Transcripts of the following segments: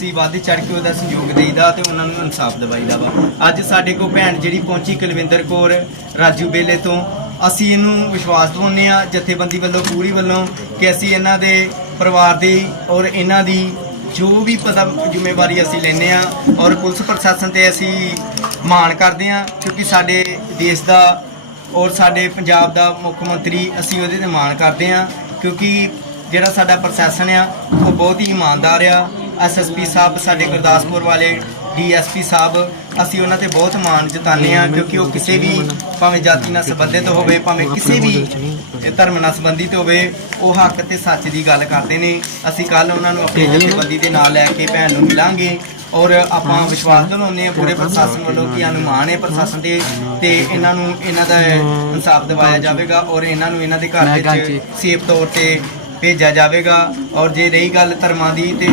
ਅਸੀਂ ਵੱਧ ਚੜ ਕੇ ਉਹਦਾ ਸਹਿਯੋਗ ਦੇਈਦਾ ਤੇ ਉਹਨਾਂ ਨੂੰ ਇਨਸਾਫ ਦਿਵਾਈਦਾ ਵਾ। ਅੱਜ ਸਾਡੇ ਕੋਲ ਭੈਣ ਜਿਹੜੀ ਪਹੁੰਚੀ ਕੁਲਵਿੰਦਰ ਕੌਰ, ਰਾਜੂ ਬੇਲੇ ਤੋਂ। ਅਸੀਂ ਇਹਨੂੰ ਵਿਸ਼ਵਾਸ ਦਿਵਾਉਂਦੇ ਆ ਜਥੇਬੰਦੀ ਵੱਲੋਂ ਪੂਰੀ ਵੱਲੋਂ ਕਿ ਅਸੀਂ ਇਹਨਾਂ ਦੇ ਪਰਿਵਾਰ ਦੀ ਔਰ ਇਹਨਾਂ ਦੀ ਜੋ ਵੀ ਪਤਾ ਜ਼ਿੰਮੇਵਾਰੀ ਅਸੀਂ ਲੈਨੇ ਆ ਔਰ ਪੁਲਿਸ ਪ੍ਰਸ਼ਾਸਨ ਤੇ ਅਸੀਂ ਮਾਣ ਕਰਦੇ ਆ ਕਿਉਂਕਿ ਸਾਡੇ ਦੇਸ਼ ਦਾ ਔਰ ਸਾਡੇ ਪੰਜਾਬ ਦਾ ਮੁੱਖ ਮੰਤਰੀ ਅਸੀਂ ਉਹਦੇ ਤੇ ਮਾਣ ਕਰਦੇ ਆ ਕਿਉਂਕਿ ਜਿਹੜਾ ਸਾਡਾ ਪ੍ਰਸ਼ਾਸਨ ਆ, ਉਹ ਬਹੁਤ ਹੀ ਇਮਾਨਦਾਰ ਆ। ਐਸਐਸਪੀ ਸਾਹਿਬ, ਸਾਡੇ ਗੁਰਦਾਸਪੁਰ ਵਾਲੇ ਡੀਐਸਪੀ ਸਾਹਿਬ, ਅਸੀਂ ਉਹਨਾਂ ਤੇ ਬਹੁਤ ਮਾਣ ਜਤਾਉਂਦੇ ਆ ਕਿਉਂਕਿ ਉਹ ਕਿਸੇ ਵੀ ਭਾਵੇਂ ਜਾਤੀ ਨਾਲ ਸੰਬੰਧਿਤ ਹੋਵੇ, ਭਾਵੇਂ ਕਿਸੇ ਵੀ ਧਰਮ ਨਾਲ ਸੰਬੰਧਿਤ ਹੋਵੇ, ਉਹ ਹੱਕ ਤੇ ਸੱਚ ਦੀ ਗੱਲ ਕਰਦੇ ਨੇ। ਅਸੀਂ ਕੱਲ ਉਹਨਾਂ ਨੂੰ ਆਪਣੀ ਜਥੇਬੰਦੀ ਦੇ ਨਾਲ ਲੈ ਕੇ ਭੈਣ ਨੂੰ ਮਿਲਾਂਗੇ ਔਰ ਆਪਾਂ ਵਿਸ਼ਵਾਸ ਦਿਲਾਉਂਦੇ ਆ ਪੂਰੇ ਪ੍ਰਸ਼ਾਸਨ ਵੱਲੋਂ ਕਿ ਅਨੁਮਾਨ ਹੈ ਪ੍ਰਸ਼ਾਸਨ ਦੇ ਤੇ ਇਹਨਾਂ ਨੂੰ ਇਹਨਾਂ ਦਾ ਇਨਸਾਫ ਦਿਵਾਇਆ ਜਾਵੇਗਾ ਔਰ ਇਹਨਾਂ ਨੂੰ ਇਹਨਾਂ ਦੇ ਘਰ ਵਿੱਚ ਸੇਫ ਤੌਰ ਤੇ ਭੇਜਿਆ ਜਾਵੇਗਾ। ਔਰ ਜੇ ਰਹੀ ਗੱਲ ਧਰਮਾਂ ਦੀ ਤੇ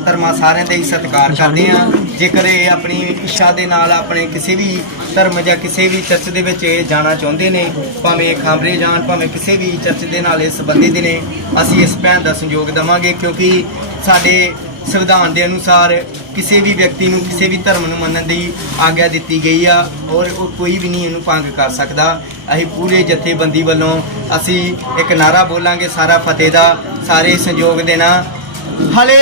ਧਰਮਾਂ ਸਾਰਿਆਂ ਦਾ ਹੀ ਸਤਿਕਾਰ ਕਰਦੇ ਆ ਜੇਕਰ ਇਹ ਆਪਣੀ ਇੱਛਾ ਦੇ ਨਾਲ ਆਪਣੇ ਕਿਸੇ ਵੀ ਧਰਮ ਜਾਂ ਕਿਸੇ ਵੀ ਚਰਚ ਦੇ ਵਿੱਚ ਇਹ ਜਾਣਾ ਚਾਹੁੰਦੇ ਨੇ, ਭਾਵੇਂ ਖਾਂਬਰੇ ਜਾਣ, ਭਾਵੇਂ ਕਿਸੇ ਵੀ ਚਰਚ ਦੇ ਨਾਲ ਇਹ ਸੰਬੰਧਿਤ ਨੇ, ਅਸੀਂ ਇਸ ਭੈਣ ਦਾ ਸੰਯੋਗ ਦੇਵਾਂਗੇ ਕਿਉਂਕਿ ਸਾਡੇ ਸੰਵਿਧਾਨ ਦੇ ਅਨੁਸਾਰ ਕਿਸੇ ਵੀ ਵਿਅਕਤੀ ਨੂੰ ਕਿਸੇ ਵੀ ਧਰਮ ਨੂੰ ਮੰਨਣ ਦੀ ਆਗਿਆ ਦਿੱਤੀ ਗਈ ਆ ਔਰ ਉਹ ਕੋਈ ਵੀ ਨਹੀਂ ਇਹਨੂੰ ਭੰਗ ਕਰ ਸਕਦਾ। ਅਸੀਂ ਪੂਰੇ ਜਥੇਬੰਦੀ ਵੱਲੋਂ ਅਸੀਂ ਇੱਕ ਨਾਰਾ ਬੋਲਾਂਗੇ ਸਾਰਾ ਫਤਿਹ ਦਾ, ਸਾਰੇ ਸੰਯੋਗ ਦੇਣਾ ਹਲੇ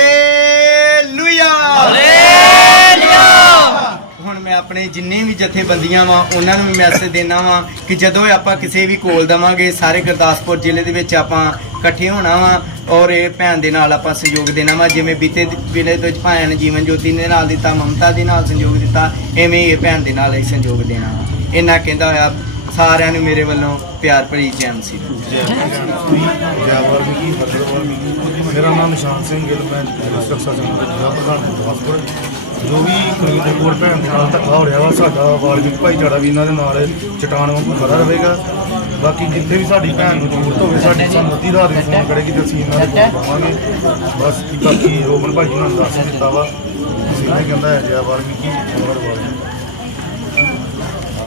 ਹੁਣ ਮੈਂ ਆਪਣੇ ਜਿੰਨੇ ਵੀ ਜਥੇਬੰਦੀਆਂ ਵਾਂ, ਉਹਨਾਂ ਨੂੰ ਵੀ ਮੈਸੇਜ ਦੇਣਾ ਵਾਂ ਕਿ ਜਦੋਂ ਆਪਾਂ ਕਿਸੇ ਵੀ ਕੋਲ ਦਵਾਂਗੇ, ਸਾਰੇ ਗੁਰਦਾਸਪੁਰ ਜ਼ਿਲ੍ਹੇ ਦੇ ਵਿੱਚ ਆਪਾਂ ਇਕੱਠੇ ਹੋਣਾ ਵਾ ਔਰ ਇਹ ਭੈਣ ਦੇ ਨਾਲ ਆਪਾਂ ਸਹਿਯੋਗ ਦੇਣਾ ਵਾ, ਜਿਵੇਂ ਬੀਤੇ ਵੇਲੇ ਤੋਂ ਭੈਣ ਜੀਵਨ ਜੋਤੀ ਦੇ ਨਾਲ ਦਿੱਤਾ, ਮਮਤਾ ਦੇ ਨਾਲ ਸਹਿਯੋਗ ਦਿੱਤਾ, ਐਵੇਂ ਹੀ ਇਹ ਭੈਣ ਦੇ ਨਾਲ ਹੀ ਸਹਿਯੋਗ ਦੇਣਾ ਵਾ। ਇਹਨਾਂ ਕਹਿੰਦਾ ਹੋਇਆ ਸਾਰਿਆਂ ਨੂੰ ਮੇਰੇ ਵੱਲੋਂ ਪਿਆਰ ਭਰੀ ਜੈਨ ਸੀ ਜੈਵਾਰ ਮੇਰਾ ਨਾਮ ਨਿਸ਼ਾਨ ਸਿੰਘ ਗਿੱਲ, ਮੈਂ ਸੁਰੱਖਿਆ ਸੰਘ ਦਾ ਪ੍ਰਧਾਨ ਗੁਰਦਾਸਪੁਰ। ਜੋ ਵੀ ਕੁਲਵਿੰਦਰ ਭੈਣ ਦੇ ਨਾਲ ਧੱਕਾ ਹੋ ਰਿਹਾ ਵਾ, ਸਾਡਾ ਵਾਲਮੀਕ ਭਾਈਚਾਰਾ ਵੀ ਇਹਨਾਂ ਦੇ ਨਾਲ ਚਟਾਨ ਵਾਂਗੂ ਖੜਾ ਰਹੇਗਾ। ਬਾਕੀ ਜਿੱਥੇ ਵੀ ਸਾਡੀ ਭੈਣ ਨੂੰ ਜ਼ਰੂਰਤ ਹੋਵੇ, ਸਾਡੀ ਸਾਨੂੰ ਅੱਧੀ ਰਾਤ ਨੂੰ ਫੋਨ ਕਰੇਗੀ ਤੇ ਅਸੀਂ ਇਹਨਾਂ ਦੇ ਪਾਵਾਂਗੇ ਬਸ ਬਾਕੀ ਰੋਮਨ ਭਾਈ ਜੀ ਨੂੰ ਦੱਸ ਦਿੱਤਾ ਵਾ, ਅਸੀਂ ਕਹਿੰਦਾ ਹੈ, ਜੈਵਾਰ ਵੀ ਕੀ